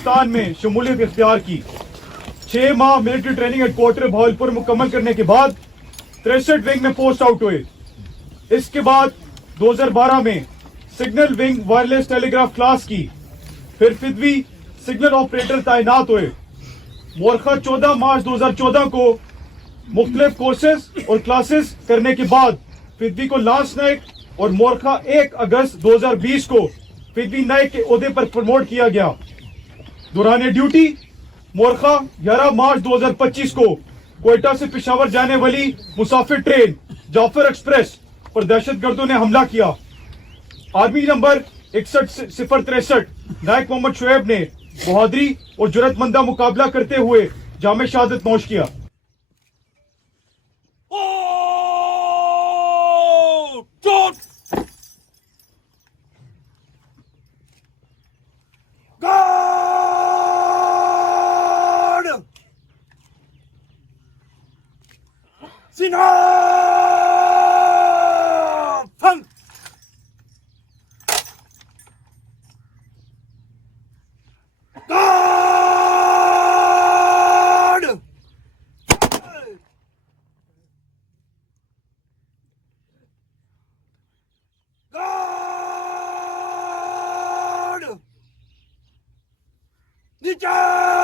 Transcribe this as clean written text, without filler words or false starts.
पाकिस्तान में शमूलियत इख्तियार की। 6 माह मिलिट्री ट्रेनिंग हेडक्वार्टर भावलपुर मुकम्मल करने के बाद 63 विंग में पोस्ट आउट हुए। इसके बाद 2012 में signal wing wireless telegraph class की, फिर फिदवी सिग्नल ऑपरेटर तैनात हुए। मोरखा 14 मार्च 2014 को मुख्तलिफ कोर्सेज और क्लासेस करने के बाद फिदवी को लांस नायक और मोरखा 1 अगस्त 2020 को फिदवी नायक के ओहदे पर प्रमोट किया गया। दौरान ड्यूटी मोरखा 11 मार्च 2025 को कोयटा से पेशावर जाने वाली मुसाफिर ट्रेन जाफर एक्सप्रेस पर दहशतगर्दों ने हमला किया। आर्मी नंबर 61-063 नायक मोहम्मद शुएब ने बहादुरी और जुर्रतमंदा मुकाबला करते हुए जामे शहादत नोश किया। Ninja!